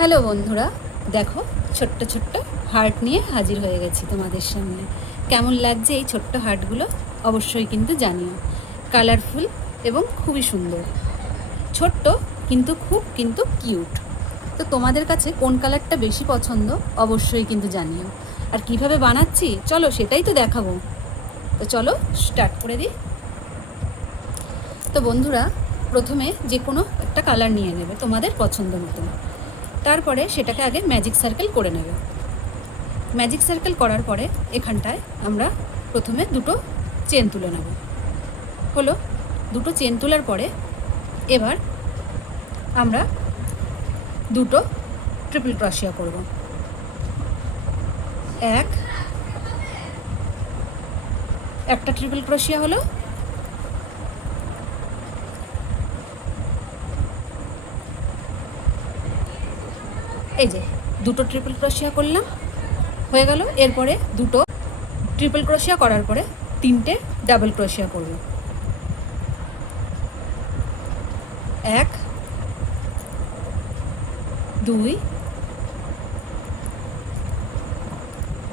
Hello বন্ধুরা, দেখো ছোট্ট ছোট্ট হার্ট নিয়ে হাজির হয়ে গেছি তোমাদের সামনে। কেমন লাগছে এই ছোট্ট হার্টগুলো অবশ্যই কিন্তু জানিও। কালারফুল এবং খুবই সুন্দর, ছোট্ট কিন্তু খুব কিউট। তো তোমাদের কাছে কোন কালারটা বেশি পছন্দ অবশ্যই কিন্তু জানিও। আর কিভাবে বানাচ্ছি চলো সেটাই তো দেখাবো। তো চলো স্টার্ট করে দিই। তো বন্ধুরা, প্রথমে যে কোনো একটা কালার নিয়ে নেবে তোমাদের পছন্দ মতন। তারপরে সেটাকে আগে ম্যাজিক সার্কেল করে নেবে। ম্যাজিক সার্কেল করার পরে এখানটায় আমরা প্রথমে দুটো চেন তুলে নেব। হলো, দুটো চেন তোলার পরে এবার আমরা দুটো ট্রিপল ক্রোশিয়া করব। একটা ট্রিপল ক্রোশিয়া হলো, এই যে দুটো ট্রিপল ক্রোশিয়া করলাম, হয়ে গেল। এরপরে দুটো ট্রিপল ক্রোশিয়া করার পরে তিনটে ডাবল ক্রোশিয়া করব। 1 2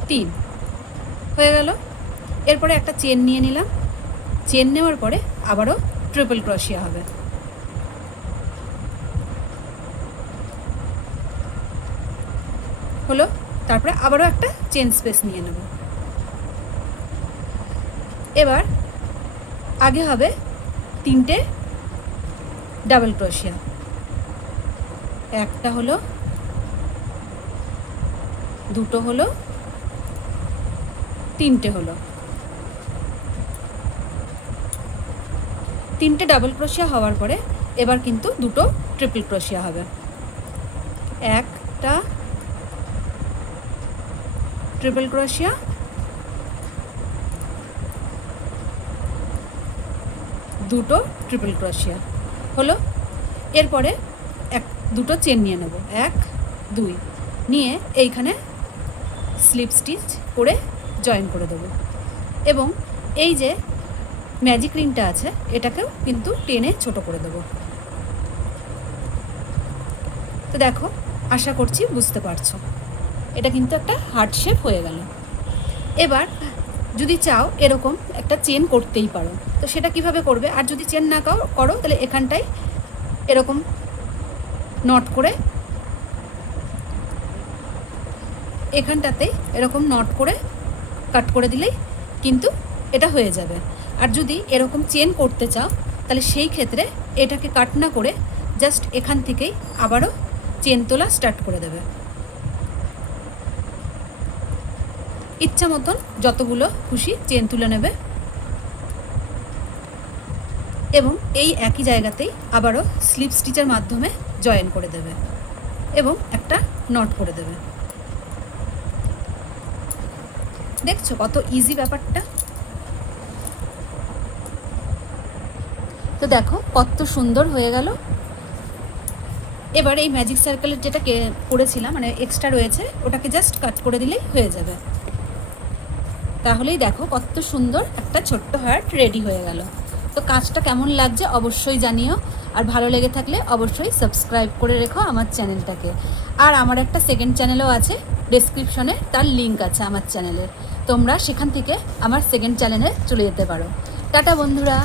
3 হয়ে গেল। এরপরে একটা চেন নিয়ে নিলাম, চেন নেওয়ার পরে আবারও ট্রিপল ক্রোশিয়া হবে। হলো, তারপরে আবারও একটা চেন স্পেস নিয়ে নেব। এবার আগে হবে তিনটে ডাবল ক্রোশিয়া, একটা হলো, দুটো হলো, তিনটে হলো। তিনটে ডাবল ক্রোশিয়া হওয়ার পরে এবার কিন্তু দুটো ট্রিপল ক্রোশিয়া হবে। একটা ট্রিপল ক্রোশিয়া, দুটো ট্রিপল ক্রোশিয়া হলো। এরপরে দুটো চেন নিয়ে নেব, 1 2 নিয়ে এইখানে স্লিপ স্টিচ করে জয়েন করে দেবো। এবং এই যে ম্যাজিক রিংটা আছে এটাকেও কিন্তু টেনে ছোট করে দেবো। তো দেখো, আশা করছি বুঝতে পারছো, এটা কিন্তু একটা হার্ট শেপ হয়ে গেল। এবার যদি চাও এরকম একটা চেন করতেই পারো, তো সেটা কিভাবে করবে? আর যদি চেন না করো তাহলে এখানটায় এরকম নট করে, এখানটাতে এরকম নট করে কাট করে দিলেই কিন্তু এটা হয়ে যাবে। আর যদি এরকম চেন করতে চাও তাহলে সেই ক্ষেত্রে এটাকে কাট না করে জাস্ট এখান থেকেই আবারও চেন তোলা স্টার্ট করে দেবে। ইচ্ছা মতন যতগুলো খুশি চেন তুলে নেবে এবং এই একই জায়গাতেই আবারও স্লিপ স্টিচের মাধ্যমে জয়েন করে দেবে এবং একটা নট করে দেবে। দেখছো কত ইজি ব্যাপারটা? তো দেখো কত সুন্দর হয়ে গেল। এবার এই ম্যাজিক সার্কেলের যেটা করেছিলাম মানে এক্সট্রা রয়েছে ওটাকে জাস্ট কাট করে দিলেই হয়ে যাবে। তাহলেই দেখো কত সুন্দর একটা ছোট্ট হার্ট রেডি হয়ে গেল। তো কাজটা কেমন লাগছে অবশ্যই জানিও, আর ভালো লেগে থাকলে অবশ্যই সাবস্ক্রাইব করে রেখো আমার চ্যানেলটাকে। আর আমার একটা সেকেন্ড চ্যানেলও আছে, ডেসক্রিপশনে তার লিঙ্ক আছে আমার চ্যানেলের, তোমরা সেখান থেকে আমার সেকেন্ড চ্যানেলে চলে যেতে পারো। টাটা বন্ধুরা।